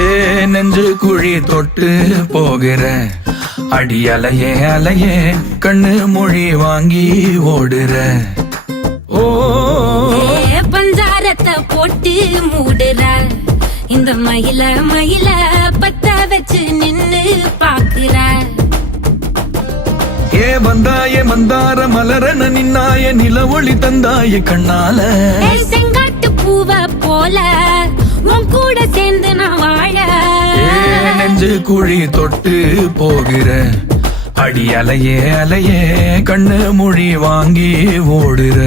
ஏ நெஞ்சு குழி தொட்டு போகிற அடி அலையே அலையே கண்ணு மொழி வாங்கி ஓடுற. ஓ பஞ்சாரத்தை போட்டு மூடுற இந்த மயில மயில பத்த வச்சு நின்னு பாக்குற. ஏ வந்தாய மந்தார மலரன நின்னாய நில ஒளி தந்தாய கண்ணால. செங்காட்டு பூவ போல உன் கூட சேர்ந்து நான் வாழ. நெஞ்சு குழி தொட்டு போகிற அடி அலையே அலையே கண்ணு மொழி வாங்கி ஓடுற.